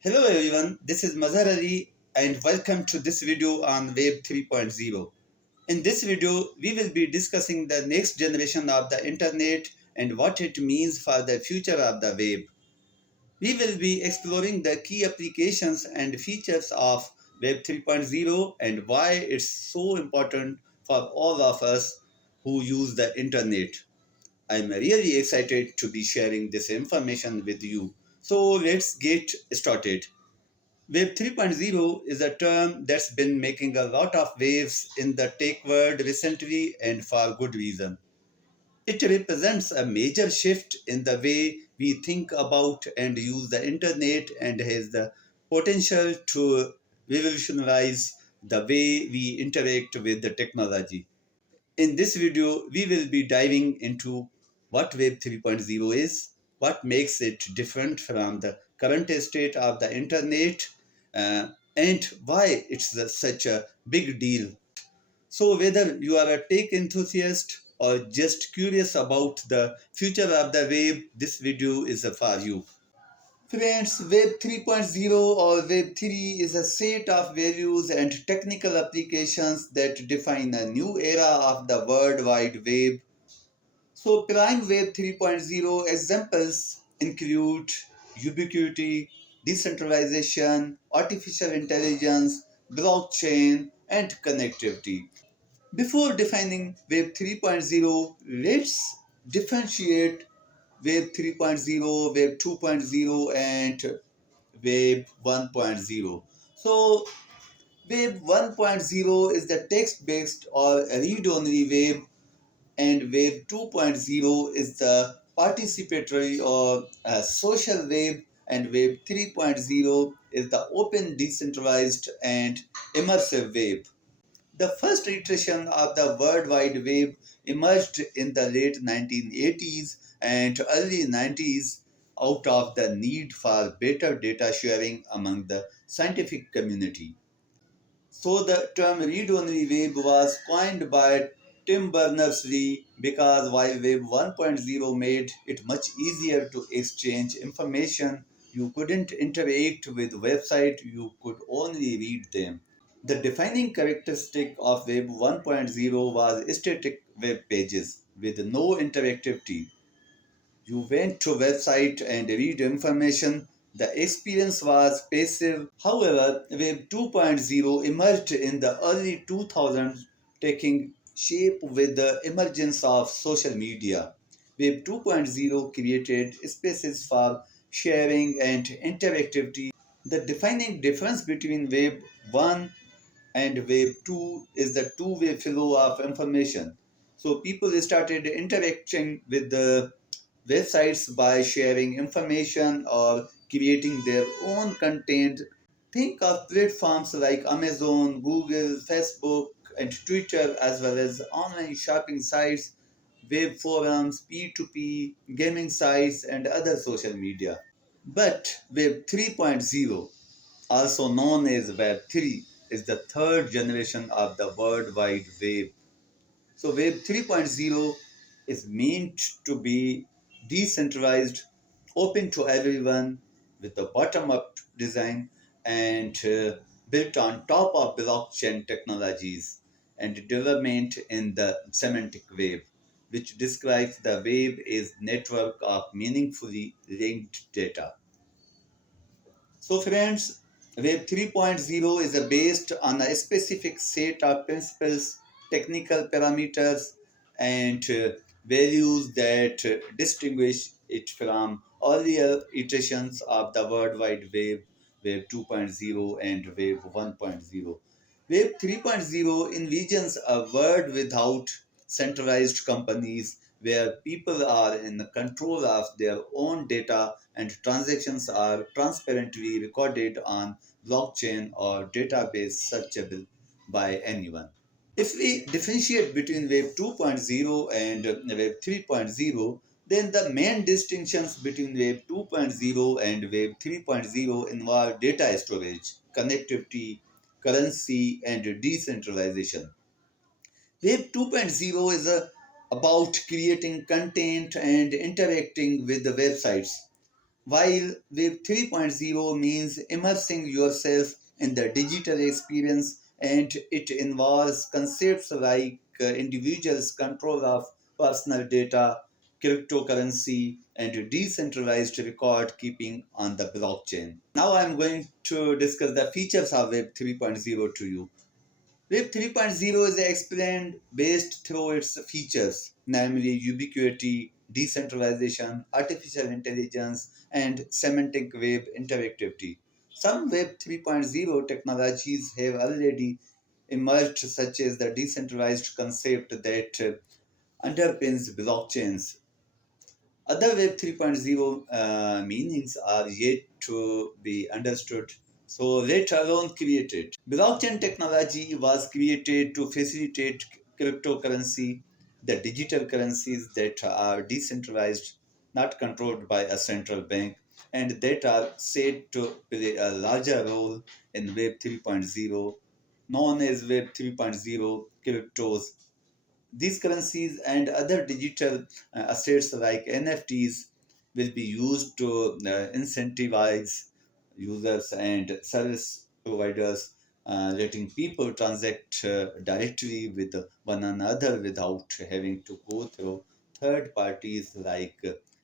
Hello everyone, this is Mazhar Ali and welcome to this video on Web 3.0. In this video, we will be discussing the next generation of the internet and what it means for the future of the web. We will be exploring the key applications and features of Web 3.0 and why it's so important for all of us who use the internet. I'm really excited to be sharing this information with you. So let's get started. Web 3.0 is a term that's been making a lot of waves in the tech world recently and for good reason. It represents a major shift in the way we think about and use the internet and has the potential to revolutionize the way we interact with the technology. In this video, we will be diving into what Web 3.0 is, what makes it different from the current state of the internet, and why it's such a big deal. So, whether you are a tech enthusiast or just curious about the future of the web, this video is for you. Friends, Web 3.0 or Web 3 is a set of values and technical applications that define a new era of the World Wide Web. So, prime Web 3.0 examples include ubiquity, decentralization, artificial intelligence, blockchain, and connectivity. Before defining Web 3.0, let's differentiate Web 3.0, Web 2.0, and Web 1.0. So, Web 1.0 is the text based or read only web, and Web 2.0 is the participatory or social web, and Web 3.0 is the open, decentralized, and immersive web. The first iteration of the World Wide Web emerged in the late 1980s and early 90s out of the need for better data sharing among the scientific community. So the term read-only web was coined by Tim Berners-Lee because while Web 1.0 made it much easier to exchange information, you couldn't interact with websites, you could only read them. The defining characteristic of Web 1.0 was static web pages with no interactivity. You went to a website and read information. The experience was passive. However, Web 2.0 emerged in the early 2000s, taking shape with the emergence of social media. Web 2.0 created spaces for sharing and interactivity. The defining difference between Web 1 and Web 2 is the two-way flow of information. So people started interacting with the websites by sharing information or creating their own content. Think of platforms like Amazon, Google, Facebook, and Twitter, as well as online shopping sites, web forums, P2P, gaming sites, and other social media. But Web 3.0, also known as Web 3, is the third generation of the World Wide Web. So Web 3.0 is meant to be decentralized, open to everyone, with a bottom-up design and built on top of blockchain technologies and development in the semantic web, which describes the web as network of meaningfully linked data. So friends, Web 3.0 is based on a specific set of principles, technical parameters, and values that distinguish it from earlier iterations of the World Wide Web, Web 2.0 and Web 1.0. Web 3.0 envisions a world without centralized companies where people are in control of their own data and transactions are transparently recorded on blockchain or database searchable by anyone. If we differentiate between Web 2.0 and Web 3.0, then the main distinctions between Web 2.0 and Web 3.0 involve data storage, connectivity, currency, and decentralization. Web 2.0 is about creating content and interacting with the websites, while Web 3.0 means immersing yourself in the digital experience, and it involves concepts like individuals' control of personal data, cryptocurrency, and decentralized record keeping on the blockchain. Now I'm going to discuss the features of Web 3.0 to you. Web 3.0 is explained based through its features, namely ubiquity, decentralization, artificial intelligence, and semantic web interactivity. Some Web 3.0 technologies have already emerged, such as the decentralized concept that underpins blockchains. Other Web 3.0 meanings are yet to be understood, so let alone created. Blockchain technology was created to facilitate cryptocurrency, the digital currencies that are decentralized, not controlled by a central bank, and that are said to play a larger role in Web 3.0, known as Web 3.0 cryptos. These currencies and other digital assets like NFTs will be used to incentivize users and service providers, letting people transact directly with one another without having to go through third parties like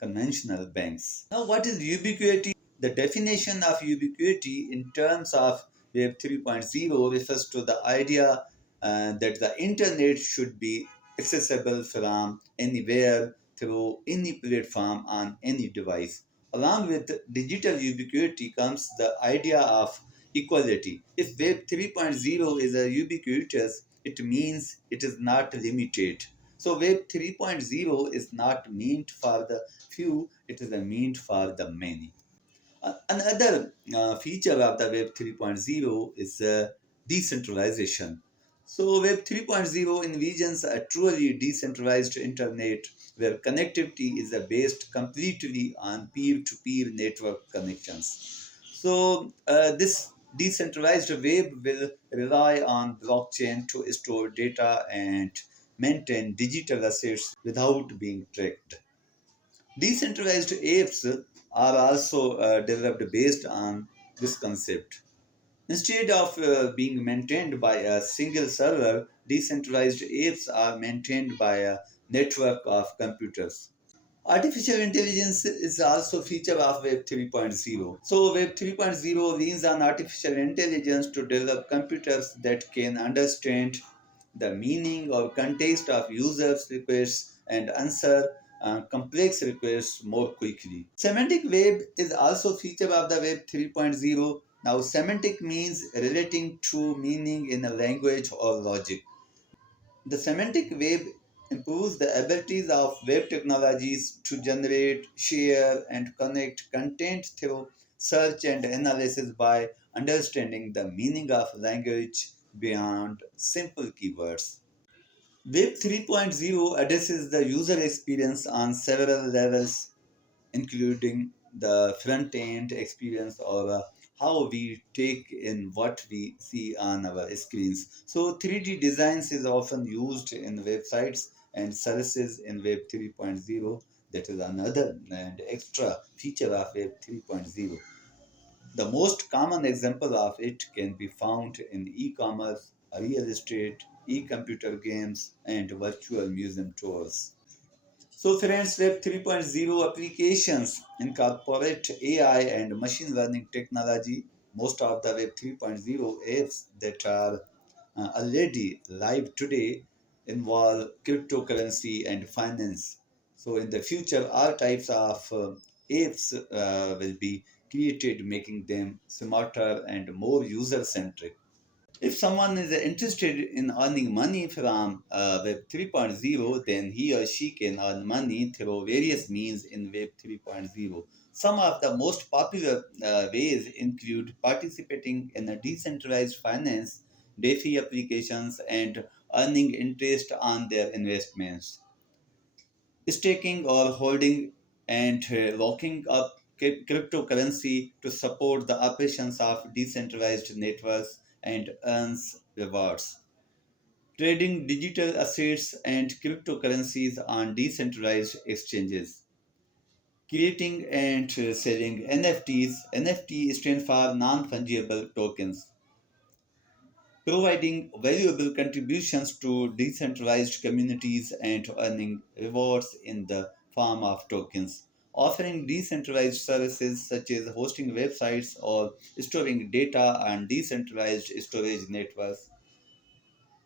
conventional banks. Now, what is ubiquity? The definition of ubiquity in terms of Web 3.0 refers to the idea that the internet should be accessible from anywhere through any platform on any device. Along with digital ubiquity comes the idea of equality. If Web 3.0 is a ubiquitous, it means it is not limited. So Web 3.0 is not meant for the few, it is meant for the many. Another feature of the Web 3.0 is decentralization. So, Web 3.0 envisions a truly decentralized internet where connectivity is based completely on peer to peer network connections. So, this decentralized web will rely on blockchain to store data and maintain digital assets without being tracked. Decentralized apps are also developed based on this concept. Instead of being maintained by a single server, decentralized apps are maintained by a network of computers. Artificial intelligence is also a feature of Web 3.0. So Web 3.0 leans on artificial intelligence to develop computers that can understand the meaning or context of users' requests and answer complex requests more quickly. Semantic web is also a feature of the Web 3.0. Now, semantic means relating to meaning in a language or logic. The semantic web improves the abilities of web technologies to generate, share, and connect content through search and analysis by understanding the meaning of language beyond simple keywords. Web 3.0 addresses the user experience on several levels, including the front end experience or how we take in what we see on our screens. So 3D designs is often used in websites and services in Web 3.0. That is another and extra feature of Web 3.0. The most common example of it can be found in e-commerce, real estate, e-computer games, and virtual museum tours. So friends, Web 3.0 applications incorporate AI and machine learning technology. Most of the Web 3.0 apps that are already live today involve cryptocurrency and finance. So in the future, all types of apps will be created, making them smarter and more user-centric. If someone is interested in earning money from Web 3.0, then he or she can earn money through various means in Web 3.0. Some of the most popular ways include participating in a decentralized finance, DeFi applications, and earning interest on their investments. Staking or holding and locking up cryptocurrency to support the operations of decentralized networks and earns rewards. Trading digital assets and cryptocurrencies on decentralized exchanges. creating and selling NFTs. NFT stands for non-fungible tokens, providing valuable contributions to decentralized communities and earning rewards in the form of tokens. Offering decentralized services such as hosting websites or storing data on decentralized storage networks,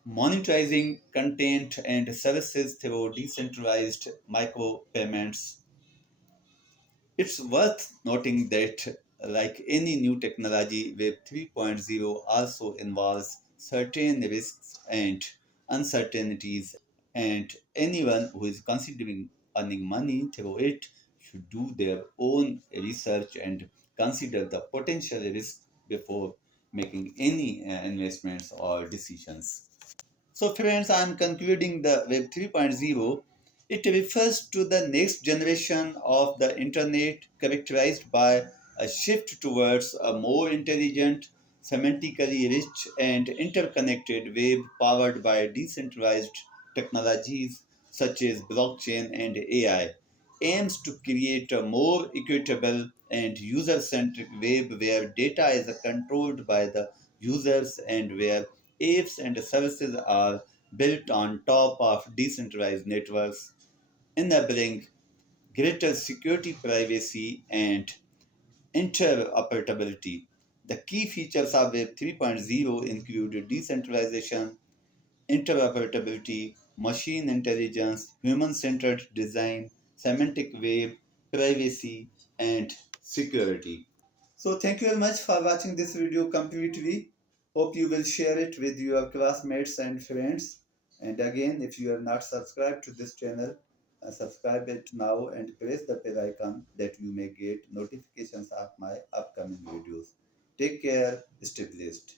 monetizing content and services through decentralized micropayments. It's worth noting that, like any new technology, Web 3.0 also involves certain risks and uncertainties, and anyone who is considering earning money through it should do their own research and consider the potential risk before making any investments or decisions. So, friends, I'm concluding the Web 3.0. It refers to the next generation of the internet characterized by a shift towards a more intelligent, semantically rich, and interconnected web powered by decentralized technologies such as blockchain and AI. Aims to create a more equitable and user centric web where data is controlled by the users and where apps and services are built on top of decentralized networks, enabling greater security, privacy, and interoperability. The key features of Web 3.0 include decentralization, interoperability, machine intelligence, human centered design, semantic web, privacy, and security. So thank you very much for watching this video completely. Hope you will share it with your classmates and friends. And again, if you are not subscribed to this channel, subscribe it now and press the bell icon that you may get notifications of my upcoming videos. Take care, stay blessed.